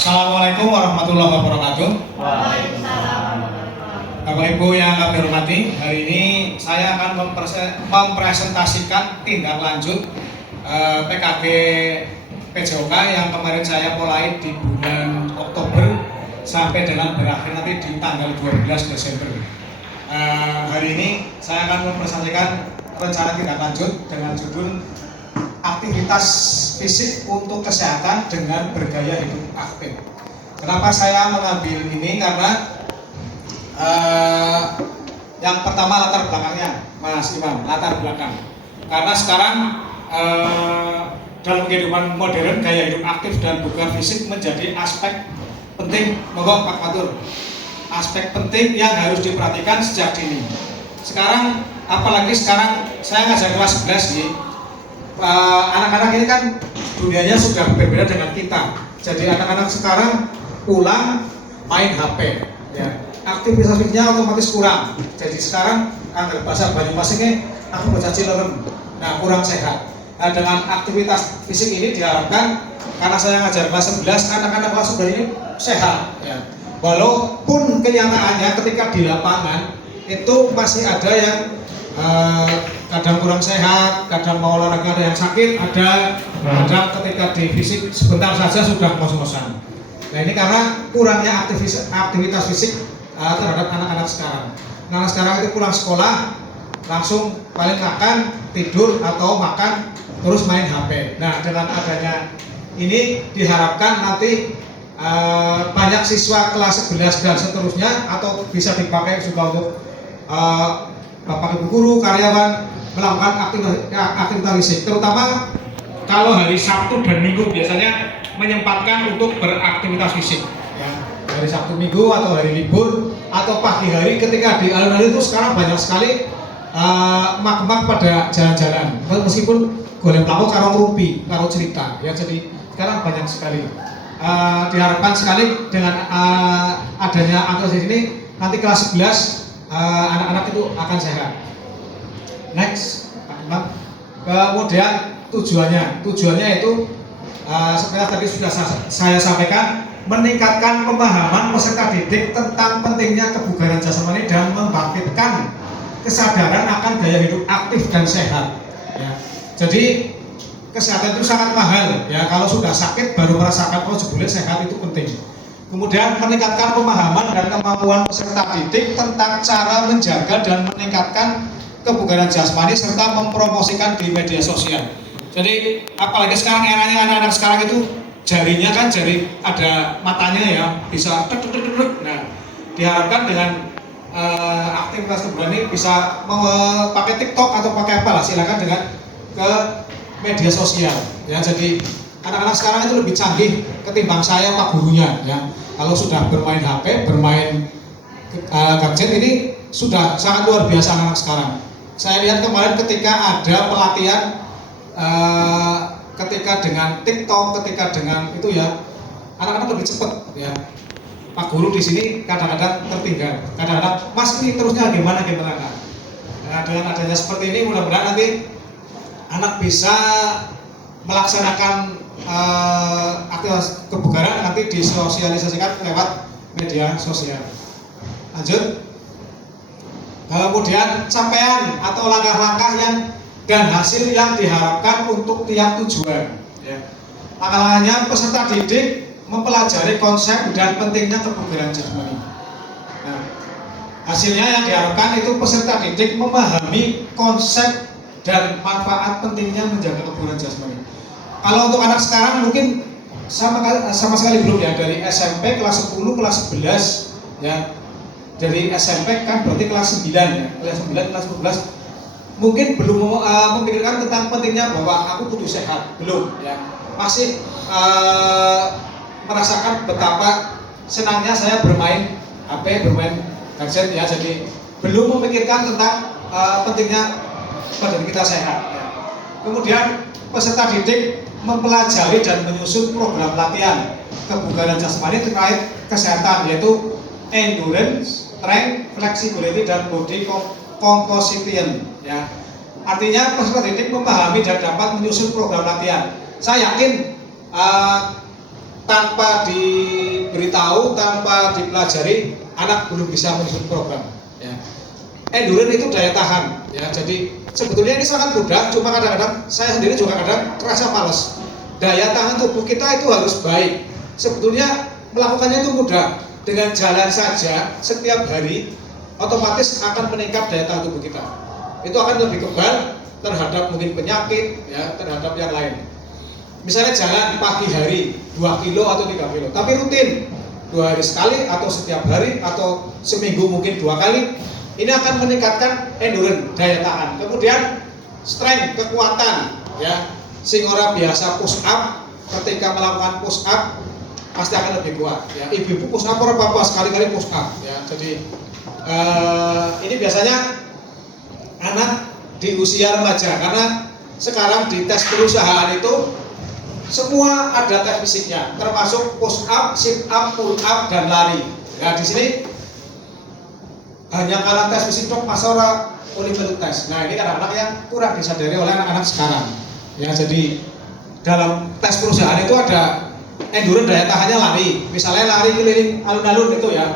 Assalamualaikum warahmatullahi wabarakatuh. Waalaikumsalam. Bapak Ibu yang kami hormati, hari ini saya akan mempresentasikan tindak lanjut PKG PJOK yang kemarin saya mulai di bulan Oktober sampai dengan berakhir nanti di tanggal 12 Desember. Hari ini saya akan mempresentasikan rencana tindak lanjut dengan judul aktivitas fisik untuk kesehatan dengan bergaya hidup aktif. Kenapa saya mengambil ini? Karena yang pertama latar belakangnya, Mas Imam, latar belakang. Karena sekarang dalam kehidupan modern gaya hidup aktif dan bukan fisik menjadi aspek penting, monggo Pak Matur. Aspek penting yang harus diperhatikan sejak dini. Sekarang, apalagi sekarang saya ngajar kelas 11 nih. Anak-anak ini kan dunianya sudah berbeda dengan kita. Jadi anak-anak sekarang pulang main HP, ya. Aktivitas fisiknya otomatis kurang. Jadi sekarang kangen bahasa Banyumasnya aku baca Cileren. Nah, kurang sehat. Nah, dengan aktivitas fisik ini diharapkan, karena saya ngajar kelas 11, anak-anak kelas 11 ini sehat, ya. Walaupun kenyataannya ketika di lapangan itu masih ada yang kadang kurang sehat, kadang mau olahraga ada yang sakit, ada kadang ketika di fisik sebentar saja sudah ngos-ngosan. Nah, ini karena kurangnya aktivitas fisik terhadap anak-anak sekarang. Anak sekarang itu pulang sekolah langsung paling makan, tidur atau makan terus main HP. Nah, dengan adanya ini diharapkan nanti banyak siswa kelas 11 dan seterusnya atau bisa dipakai juga untuk Bapak Ibu guru, karyawan melakukan aktivitas fisik, terutama kalau hari Sabtu dan Minggu biasanya menyempatkan untuk beraktivitas fisik, ya. Hari Sabtu Minggu atau hari libur atau pagi hari ketika di alun-alun itu sekarang banyak sekali mak-mak pada jalan-jalan, meskipun golek pelaku karo ngrupi, karo cerita, ya. Jadi sekarang banyak sekali. Diharapkan sekali dengan adanya aktivitas ini nanti kelas 11 anak-anak itu akan sehat. Next, kemudian tujuannya itu seperti tadi sudah saya sampaikan, meningkatkan pemahaman peserta didik tentang pentingnya kebugaran jasmani dan membangkitkan kesadaran akan gaya hidup aktif dan sehat, ya. Jadi kesehatan itu sangat mahal, ya. Kalau sudah sakit baru merasakan kalau jebule sehat itu penting. Kemudian meningkatkan pemahaman dan kemampuan peserta didik tentang cara menjaga dan meningkatkan kebugaran jasmani serta mempromosikan di media sosial. Jadi apalagi sekarang eranya anak-anak sekarang itu jarinya kan jari ada matanya, ya, bisa tek. Nah, diharapkan dengan aktivitas kebugaran ini bisa pakai TikTok atau pakai apa lah, silakan dengan ke media sosial, ya. Jadi anak-anak sekarang itu lebih canggih ketimbang saya Pak gurunya, ya. Kalau sudah bermain HP, bermain gadget ini sudah sangat luar biasa anak-anak sekarang. Saya lihat kemarin ketika ada pelatihan ketika dengan TikTok, ketika dengan itu, ya, anak-anak lebih cepat, ya. Pak guru di sini kadang-kadang tertinggal, kadang-kadang Mas ini terusnya gimana. Nah, dengan adanya seperti ini mudah-mudahan nanti anak bisa melaksanakan aktivitas kebugaran nanti disosialisasikan lewat media sosial. Lanjut. Kemudian capaian atau langkah-langkah dan hasil yang diharapkan untuk tiap tujuan, ya. Langkah-langkahnya peserta didik mempelajari konsep dan pentingnya kebugaran jasmani. Nah, hasilnya yang diharapkan itu peserta didik memahami konsep dan manfaat pentingnya menjaga kebugaran jasmani. Kalau untuk anak sekarang mungkin sama sekali belum, ya. Dari SMP kelas 10, kelas 11, ya. Dari SMP kan berarti kelas 9, ya. Kelas 9, kelas 11 mungkin belum memikirkan tentang pentingnya bahwa aku butuh sehat, belum, ya. Masih merasakan betapa senangnya saya bermain HP, bermain gadget, ya. Jadi belum memikirkan tentang pentingnya badan kita sehat, ya. Kemudian peserta didik mempelajari dan menyusun program latihan kebugaran jasmani terkait kesehatan, yaitu endurance, strength, flexibility, dan body composition, ya. Artinya peserta didik memahami dan dapat menyusun program latihan. Saya yakin tanpa diberitahu, tanpa dipelajari, anak belum bisa menyusun program. Ya. Endurance itu daya tahan. Ya, jadi sebetulnya ini sangat mudah, cuma kadang-kadang saya sendiri juga kadang terasa malas. Daya tahan tubuh kita itu harus baik. Sebetulnya melakukannya itu mudah. Dengan jalan saja setiap hari, otomatis akan meningkat daya tahan tubuh kita. Itu akan lebih kebal terhadap mungkin penyakit, ya, terhadap yang lain. Misalnya jalan pagi hari 2 kilo atau 3 kilo, tapi rutin 2 hari sekali atau setiap hari atau seminggu mungkin 2 kali, ini akan meningkatkan endurance, daya tahan. Kemudian strength, kekuatan, ya. Sing ora biasa push up, ketika melakukan push up pasti akan lebih kuat. Ya. Ibu-ibu push up ora apa-apa, sekali-kali push up. Ya. Jadi ini biasanya anak di usia remaja, karena sekarang di tes perusahaan itu semua ada tes fisiknya, termasuk push up, sit up, pull up, dan lari. Ya, di sini hanya karena tes fisik dok, masa ora Olimpiade tes. Nah, ini anak-anak yang kurang disadari oleh anak-anak sekarang. Ya, jadi dalam tes perusahaan itu ada endurance, daya tahannya lari. Misalnya lari keliling alun-alun itu ya,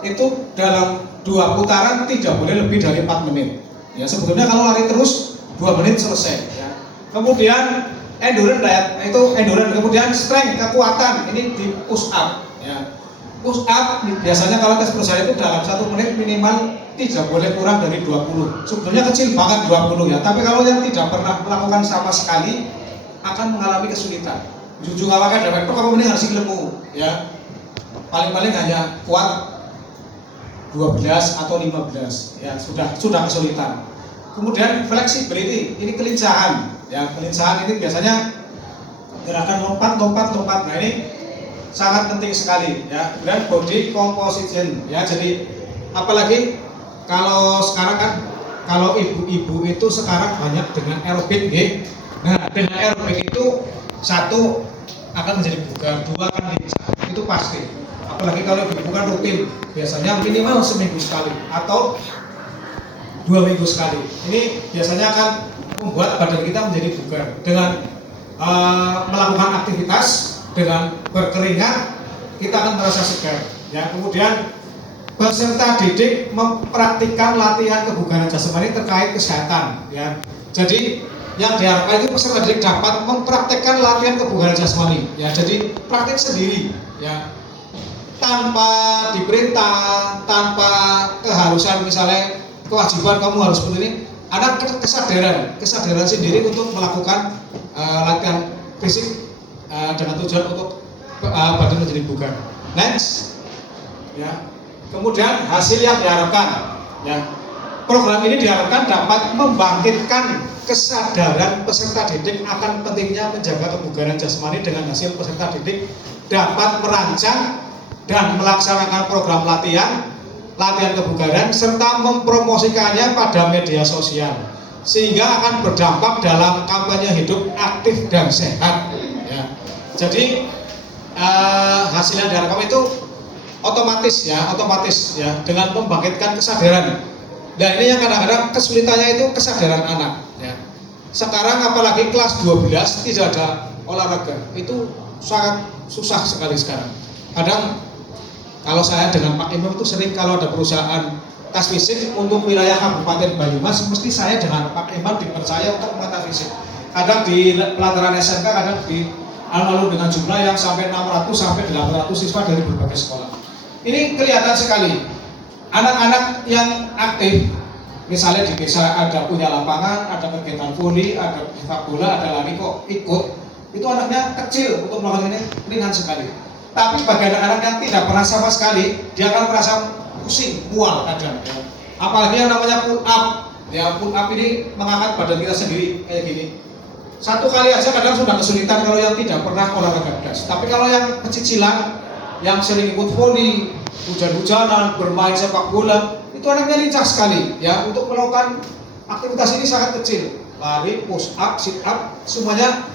itu dalam 2 putaran tidak boleh lebih dari 4 menit. Ya, sebetulnya kalau lari terus 2 menit selesai. Ya. Kemudian endurance kemudian strength, kekuatan, ini di push up. Ya. Push up biasanya kalau tes perusahaan itu dalam 1 menit minimal tidak boleh kurang dari 20. Sebetulnya kecil banget 20 ya, tapi kalau yang tidak pernah melakukan sama sekali akan mengalami kesulitan. Jujur awaknya dapat kamu mending harus ilmu ya. Paling-paling hanya kuat 12 atau 15 ya, sudah kesulitan. Kemudian flexibility, ini kelincahan ya. Kelincahan ini biasanya gerakan lompat. Nah, ini sangat penting sekali ya. Dan body composition ya. Jadi apalagi kalau sekarang kan, kalau ibu-ibu itu sekarang banyak dengan aerobik ya. Nah, dengan aerobik itu 1 akan menjadi bugar, 2 akan lincah, itu pasti. Apalagi kalau ibu kan rutin, biasanya minimal seminggu sekali atau 2 minggu sekali. Ini biasanya akan membuat badan kita menjadi bugar dengan melakukan aktivitas, dengan berkeringat kita akan merasa segar. Ya, kemudian peserta didik mempraktikkan latihan kebugaran jasmani terkait kesehatan. Ya, jadi yang diharapkan itu peserta didik dapat mempraktikkan latihan kebugaran jasmani. Ya, jadi praktik sendiri. Ya, tanpa diperintah, tanpa keharusan misalnya kewajiban kamu harus seperti ini. Ada kesadaran sendiri untuk melakukan latihan fisik dengan tujuan untuk badan menjadi bugar. Next, ya. Kemudian hasil yang diharapkan, ya. Program ini diharapkan dapat membangkitkan kesadaran peserta didik akan pentingnya menjaga kebugaran jasmani, dengan hasil peserta didik dapat merancang dan melaksanakan program latihan kebugaran serta mempromosikannya pada media sosial, sehingga akan berdampak dalam kampanye hidup aktif dan sehat. Ya. Jadi hasil yang diharapkan itu otomatis ya, dengan membangkitkan kesadaran. Dan ini yang kadang-kadang kesulitannya itu kesadaran anak. Ya. Sekarang apalagi kelas 12 tidak ada olahraga, itu sangat susah sekali sekarang. Kadang kalau saya dengan Pak Imam itu sering kalau ada perusahaan tes fisik untuk wilayah Kabupaten Banyumas, mesti saya dengan Pak Imam dipercaya untuk mengatas fisik. Kadang di pelataran SMK, kadang di alun-alun dengan jumlah yang sampai 600 sampai 800 siswa dari berbagai sekolah. Ini kelihatan sekali anak-anak yang aktif, misalnya di desa ada punya lapangan, ada kegiatan voli, ada sepak bola, ada lari kok ikut. Itu anaknya kecil untuk melakukan ini ringan sekali. Tapi bagi anak-anak yang tidak pernah sama sekali, dia akan merasa pusing, mual kadang. Ya. Apalagi yang namanya pull up. Ya, pull up ini mengangkat badan kita sendiri kayak gini. 1 kali aja kadang sudah kesulitan kalau yang tidak pernah olahraga beras. Tapi kalau yang pecicilan, yang sering ikut voli, hujan-hujanan, bermain sepak bola, itu anaknya lincah sekali. Ya, untuk melakukan aktivitas ini sangat kecil. Lari, push up, sit up, semuanya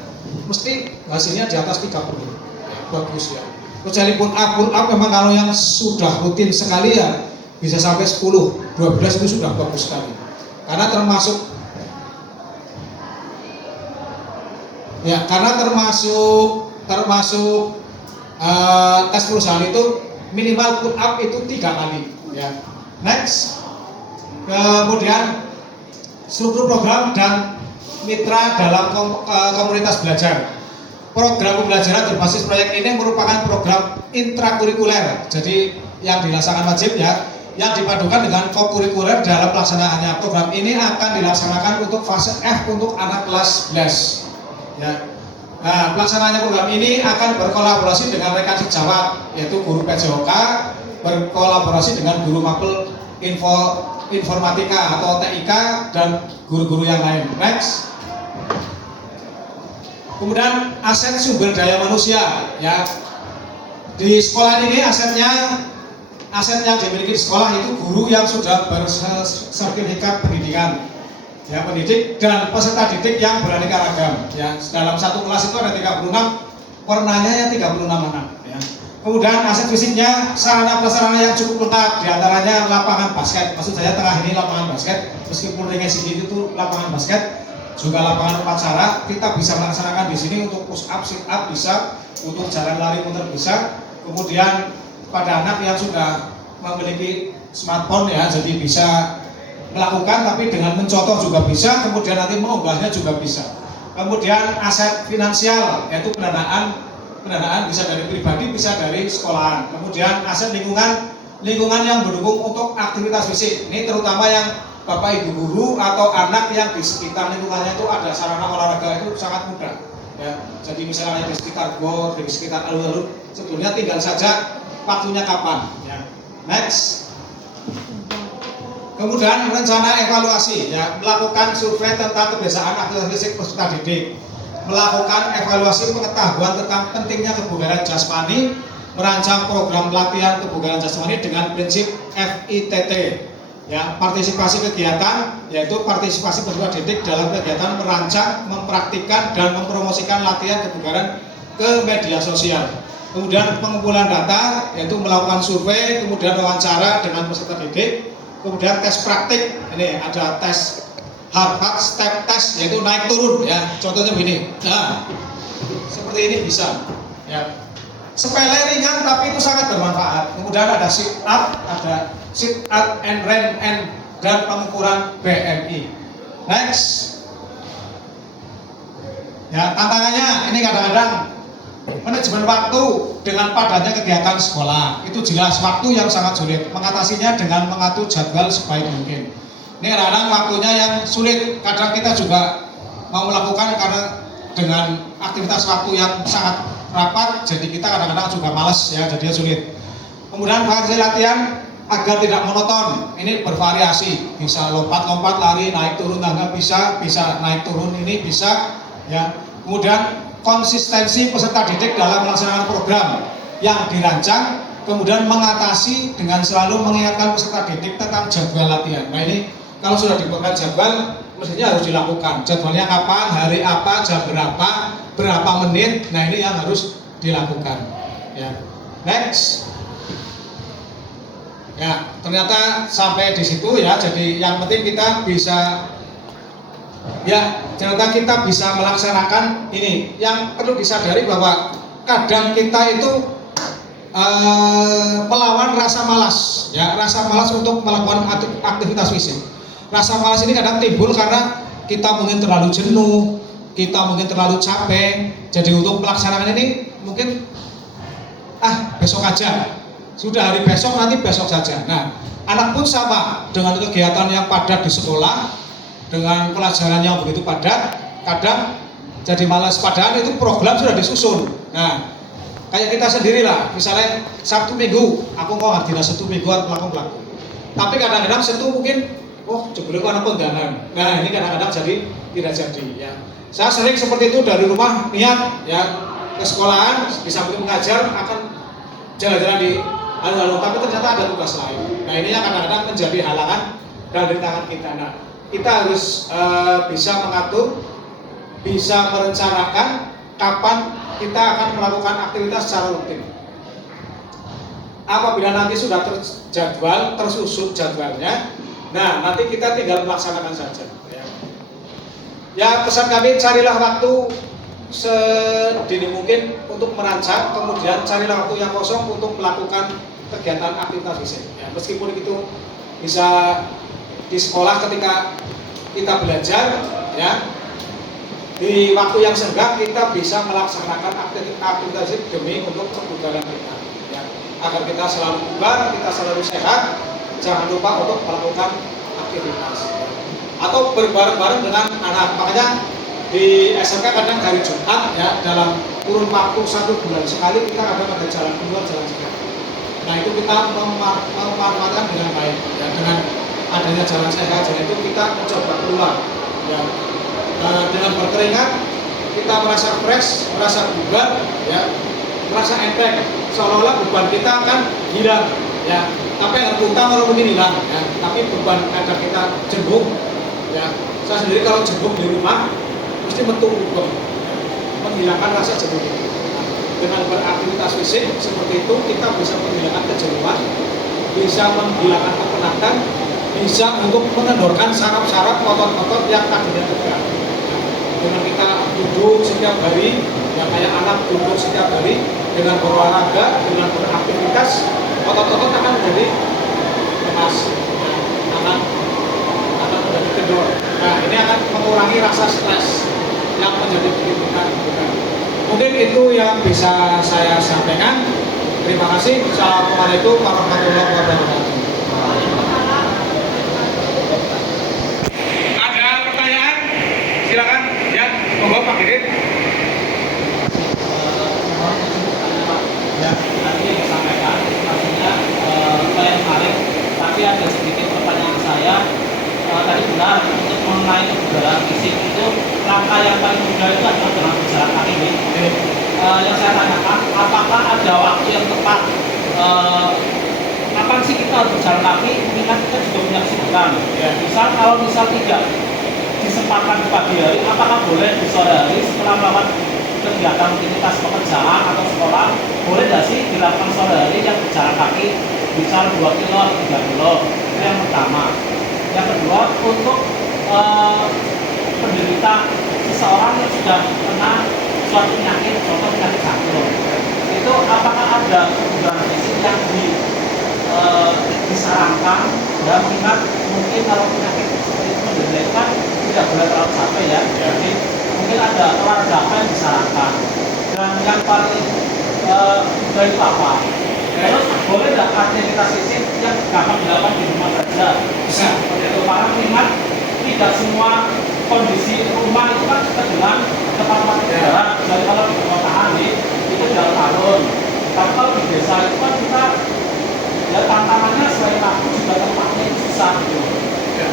mesti hasilnya di atas 30. Ya, bagus ya. Kecuali pull up memang kalau yang sudah rutin sekali ya bisa sampai 10, 12 itu sudah bagus sekali. Karena termasuk tes perusahaan itu minimal put up itu 3 kali ya. Next, kemudian struktur program dan mitra dalam komunitas belajar. Program pembelajaran berbasis proyek ini merupakan program intrakurikuler, jadi yang dilaksanakan wajib ya, yang dipadukan dengan kokurikuler dalam pelaksanaannya. Program ini akan dilaksanakan untuk fase F untuk anak kelas 11 ya. Nah, pelaksanaannya program ini akan berkolaborasi dengan rekan sejawat, yaitu guru PJOK, berkolaborasi dengan guru mapel informatika atau TIK dan guru-guru yang lain. Next. Kemudian aset sumber daya manusia ya. Di sekolah ini aset yang dimiliki di sekolah itu guru yang sudah bersertifikat pendidikan ya, pendidik dan peserta didik yang beraneka ragam ya. Dalam satu kelas itu ada 36, warnanya ya 36 anak ya. Kemudian aset fisiknya sarana prasarana yang cukup lengkap, diantaranya lapangan basket. Maksud saya tengah ini lapangan basket, meskipun ringnya sedikit itu lapangan basket, juga lapangan upacara. Kita bisa melaksanakan di sini untuk push up, sit up bisa, untuk jalan lari muter bisa. Kemudian pada anak yang sudah memiliki smartphone ya, jadi bisa melakukan, tapi dengan mencontoh juga bisa, kemudian nanti mengunggahnya juga bisa. Kemudian aset finansial yaitu pendanaan bisa dari pribadi, bisa dari sekolahan. Kemudian aset lingkungan yang mendukung untuk aktivitas fisik. Ini terutama yang Bapak Ibu guru atau anak yang di sekitar lingkungannya itu ada sarana olahraga, itu sangat mudah ya. Jadi misalnya di sekitar gor, di sekitar alun-alun, sebetulnya tinggal saja waktunya kapan ya. Next. Kemudian rencana evaluasi ya, melakukan survei tentang kebiasaan aktivitas fisik peserta didik, melakukan evaluasi pengetahuan tentang pentingnya kebugaran jasmani, merancang program latihan kebugaran jasmani dengan prinsip FITT ya. Partisipasi kegiatan yaitu partisipasi peserta didik dalam kegiatan merancang, mempraktikkan dan mempromosikan latihan kebugaran ke media sosial. Kemudian pengumpulan data yaitu melakukan survei, kemudian wawancara dengan peserta didik, kemudian tes praktik. Ini ada tes Harvard step test yaitu naik turun ya, contohnya begini. Nah, seperti ini bisa ya. Sepele ringan tapi itu sangat bermanfaat. Kemudian ada sit up and run dan pengukuran BMI. Next. Ya, tantangannya ini kadang-kadang manajemen waktu dengan padatnya kegiatan sekolah. Itu jelas waktu yang sangat sulit. Mengatasinya dengan mengatur jadwal sebaik mungkin. Ini kadang-kadang waktunya yang sulit. Kadang kita juga mau melakukan karena dengan aktivitas waktu yang sangat rapat, jadi kita kadang-kadang juga malas ya, jadinya sulit. Kemudian variasi latihan agar tidak monoton, ini bervariasi, bisa lompat-lompat, lari, naik turun tangga bisa naik turun, ini bisa ya. Kemudian konsistensi peserta didik dalam melaksanakan program yang dirancang, kemudian mengatasi dengan selalu mengingatkan peserta didik tentang jadwal latihan. Nah ini kalau sudah dibuatkan jadwal, mestinya harus dilakukan. Jadwalnya kapan, hari apa, jam berapa menit. Nah ini yang harus dilakukan. Ya. Next. Ya, ternyata sampai di situ ya. Jadi yang penting kita bisa, ya, ternyata kita bisa melaksanakan ini. Yang perlu disadari bahwa kadang kita itu melawan rasa malas, ya, rasa malas untuk melakukan aktivitas fisik. Rasa malas ini kadang timbul karena kita mungkin terlalu jenuh, kita mungkin terlalu capek. Jadi untuk melaksanakan ini mungkin besok aja, sudah hari besok, nanti besok saja. Nah, anak pun sama dengan kegiatan yang padat di sekolah, dengan pelajaran yang begitu padat, kadang jadi malas. Padahal itu program sudah disusun. Nah, kayak kita sendirilah, misalnya Sabtu Minggu, aku mau ngerti Sabtu Minggu melakukan. Tapi kadang-kadang Sabtu mungkin jebule anak kondangan. Nah, ini kadang-kadang jadi tidak jadi ya. Saya sering seperti itu, dari rumah niat ya ke sekolahan, bisa mengajar, akan jalan-jalan di alun-alun, tapi ternyata ada tugas lain. Nah, ini yang kadang-kadang menjadi halangan dari tangan kita. Nah, kita harus bisa mengatur, bisa merencanakan kapan kita akan melakukan aktivitas secara rutin. Apabila nanti sudah terjadwal, tersusun jadwalnya, nah nanti kita tinggal melaksanakan saja. Ya, pesan kami, carilah waktu sedini mungkin untuk merancang, kemudian carilah waktu yang kosong untuk melakukan kegiatan aktivitas fisik. Ya, meskipun itu bisa di sekolah ketika kita belajar, ya, di waktu yang senggang kita bisa melaksanakan aktivitas fisik demi untuk kebugaran kita, ya, agar kita selalu bugar, kita selalu sehat. Jangan lupa untuk melakukan aktivitas atau berbareng-bareng dengan anak. Makanya di SMK kadang hari Jumat, ya, dalam kurun waktu 1 bulan sekali kita kadang ada jalan keluar, jalan sehat. Nah, itu kita memanfaatkan dengan baik, ya, dengan adanya jalan sehat. Jadi itu kita mencoba keluar, ya. Dengan berkeringat kita merasa fresh, merasa bugar, ya, merasa enteng, seolah-olah beban kita akan hilang, ya. Tapi yang utang orang mungkin hilang, ya. Tapi beban ada kita jembung, ya. Saya sendiri kalau jembung di rumah mesti metu ubah, menghilangkan rasa jembung itu. Dengan beraktivitas fisik seperti itu kita bisa menghilangkan kejenuhan, bisa menghilangkan kepenatan, bisa untuk mengendorkan saraf-saraf otot-otot yang tadinya tegak. Dengan kita duduk setiap hari, ya, kayak anak duduk setiap hari, dengan berolahraga, dengan beraktivitas, otot-otot akan menjadi lemas, akan menjadi kendor. Nah, ini akan mengurangi rasa stres yang menjadi pikiran kita. Mungkin itu yang bisa saya sampaikan. Terima kasih. Assalamualaikum warahmatullahi wabarakatuh. Ada pertanyaan? Silakan. Ya, monggo Pak Didit. Ya, tadi yang disampaikan artinya lumayan menarik, tapi ada sedikit pertanyaan saya. Tadi benar untuk mengenai kebugaran fisik itu langkah yang paling mudah itu adalah dengan berjalan kaki. Yang saya tanyakan, apakah ada waktu yang tepat? Kapan sih kita harus berjalan kaki? Mengingat kita juga punya kesibukan. Ya. Kalau misal tidak disempatkan di pagi hari, apakah boleh di sore hari setelah melakukan kegiatan aktivitas pekerjaan atau sekolah, boleh nggak sih dilakukan sore hari yang berjalan kaki misal 2 kilo atau 3 kilo? Itu yang pertama. Yang kedua, untuk penderita seseorang yang sudah kena suatu penyakit, contoh penyakit jantung, itu apakah ada kebugaran fisik yang disarankan? Ya, mengingat mungkin kalau penyakit seperti itu menderita tidak boleh terlalu capek, ya. Jadi mungkin ada olahraga apa yang disarankan. Dan yang paling baik apa? Terus boleh nggak aktivitas fisik yang gampang dilakukan di rumah saja? Bisa. Seperti itu, para ingat tidak semua kondisi rumah itu kan dengan tempat-tempat berjarak. Jadi kalau di perkotaan itu jalan tahun. Tapi kalau di desa itu kan kita, ya, tantangannya selain waktu juga tempatnya itu susah gitu.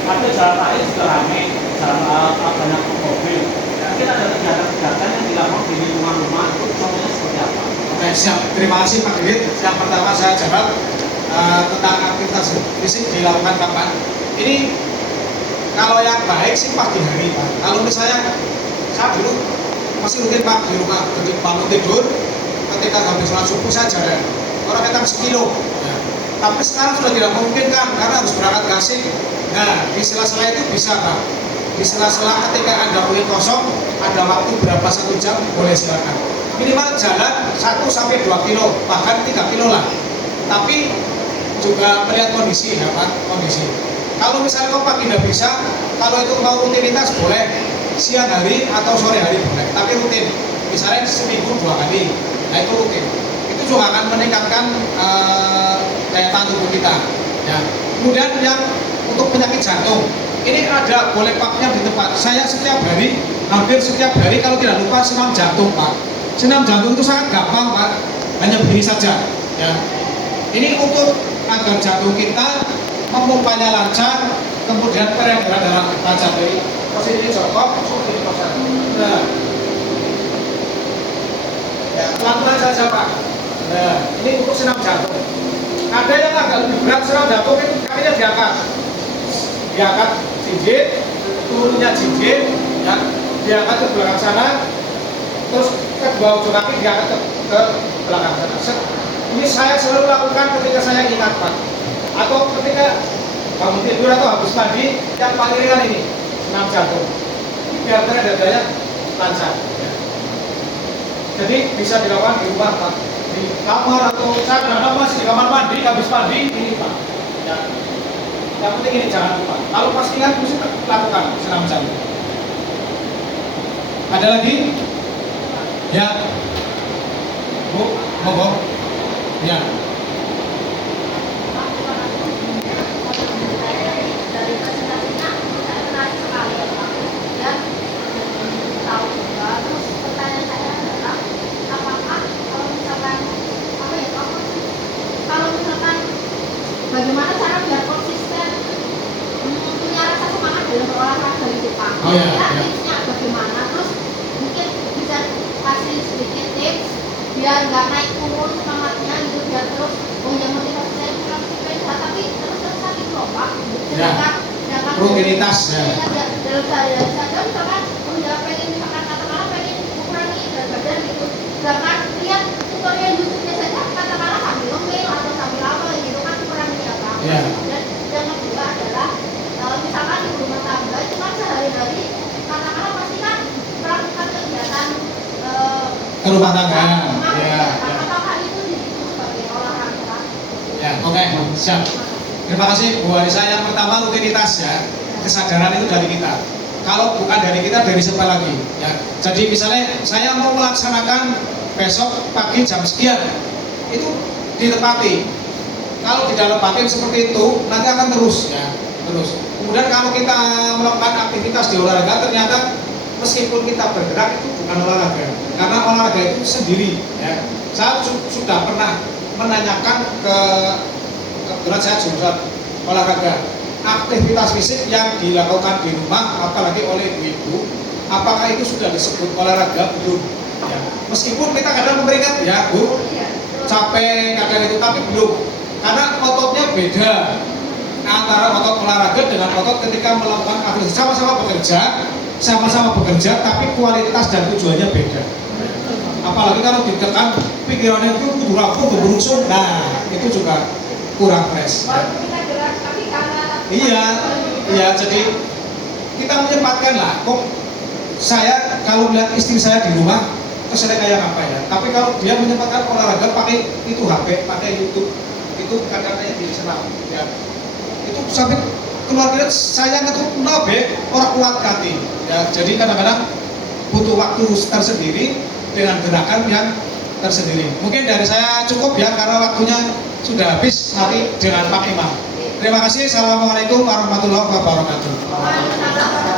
Ada jalan raya juga ramai, jalan banyak mobil. Mungkin ada kegiatan-kegiatan yang dilakukan di lingkungan rumah itu contohnya seperti apa? Oke, siap. Terima kasih Pak Didit. Yang pertama saya jawab tentang aktivitas fisik dilakukan kapan. Ini kalau yang baik sih pagi hari, Pak. Kalau misalnya saya dulu masih mungkin Pak di rumah, ketika bangun tidur, ketika habis sholat subuh saya jalan. Orang kata sekilo. Ya. Tapi sekarang sudah tidak mungkin kan, karena harus berangkat gasing. Nah, di sela-sela itu bisa Pak. Di sela-sela ketika Anda punya kosong, ada waktu berapa 1 jam, boleh silakan. Minimal jalan 1 sampai 2 kilo, bahkan 3 kilo lah. Tapi juga melihat kondisi, ya Pak, kondisi. Kalau misalnya kau pagi tidak bisa, kalau itu mau rutinitas boleh, siang hari atau sore hari boleh, tapi rutin. Misalnya seminggu 2 kali, nah itu rutin. Itu juga akan meningkatkan daya tahan tubuh kita. Ya. Kemudian yang untuk penyakit jantung, ini ada boleh paknya di tempat. Saya setiap hari, hampir setiap hari kalau tidak lupa senam jantung Pak. Senam jantung itu sangat gampang Pak, hanya begini saja. Ya. Ini untuk agar jantung kita memompanya lancar, kemudian peredaran darah lancar. Jadi posisi jongkok, seperti posisi. Nah, ya, pelan-pelan saja Pak. Nah, ini untuk senam jantung. Ada yang agak lebih berat senam jantung itu kakinya diangkat jinjit, turunnya jinjit, ya, diangkat ke belakang sana, terus kedua ujung kaki diangkat ke belakang sana. Ini saya selalu lakukan ketika saya ingat Pak, atau ketika bangun tidur atau habis mandi. Yang paling ringan ini senam jantung, biar dadanya lancar. Jadi bisa dilakukan di rumah Pak, di kamar atau saya kadang masih di kamar mandi, habis mandi ini Pak. Ya. Yang penting ini jangan lupa. Kalau pastikan mesti lakukan senam jantung. Ada lagi? Ya. Bu, monggo. Ya. Dari presentasinya saya menarik sekali ya Pak. Dan tahu juga. Terus pertanyaan saya adalah apakah kalau misalkan apa ya Pak? Kalau misalkan bagaimana cara biar konsisten punya rasa semangat dalam berolahraga itu Pak? Oh, ya, Kira ya. tipsnya bagaimana? Terus mungkin bisa kasih sedikit tips biar nggak naik turun semangatnya gitu, biar terus punya motivasi saya kurang sepeda tapi terus-terusan gitu loh Pak. Sedangkan Rutinitas, ya. dalam sehari-hari saja misalkan udah pengen misalkan katakanlah pengen mengurangi berat badan gitu, sedangkan lihat tutorial YouTube-nya saja katakanlah sambil ngemil atau sambil apa gitu kan kurangi ya Pak. Ya. Dan yang kedua adalah misalkan di rumah tangga itu kan sehari-hari katakanlah pasti kan melakukan kegiatan Ke rumah tangga. rumah, Ya, ya. apakah itu dihitung sebagai olahraga? Ya, oke, siap. Terima kasih Bu Anissa. Yang pertama rutinitas ya, kesadaran itu dari kita. Kalau bukan dari kita, dari siapa lagi? Ya. Jadi misalnya saya mau melaksanakan besok pagi jam sekian, itu ditepati. Kalau tidak tepatin seperti itu, nanti akan terus ya, terus. Kemudian kalau kita melakukan aktivitas di olahraga, ternyata meskipun kita bergerak itu bukan olahraga, karena olahraga itu sendiri. Ya. Saya sudah pernah menanyakan kebetulan saya jurusan olahraga, aktivitas fisik yang dilakukan di rumah, apalagi oleh ibu, apakah itu sudah disebut olahraga? Belum. Ya. Meskipun kita kadang memberikan ya Bu, capek kadang itu, tapi belum, karena ototnya beda antara otot olahraga dengan otot ketika melakukan aktivitas. Sama-sama bekerja, tapi kualitas dan tujuannya beda. Apalagi kalau ditekan pikirannya itu kudu rapuh, kudu berungsung, nah itu juga kurang fresh. Walaupun kita gerak tapi karena Iya, jadi kita menyempatkan lah. Kok saya kalau melihat istri saya di rumah, kesannya kayak apa ya? Tapi kalau dia menyempatkan olahraga pakai itu HP, pakai YouTube, itu kadang-kadang disenang. Ya. Itu sampai keluarga saya ngetuk nabe orang kuat kati. Ya, jadi kadang-kadang butuh waktu tersendiri dengan gerakan yang tersendiri. Mungkin dari saya cukup ya karena waktunya sudah habis, nanti dengan Pak Imam. Terima kasih. Assalamualaikum warahmatullahi wabarakatuh. Waalaikumsalam.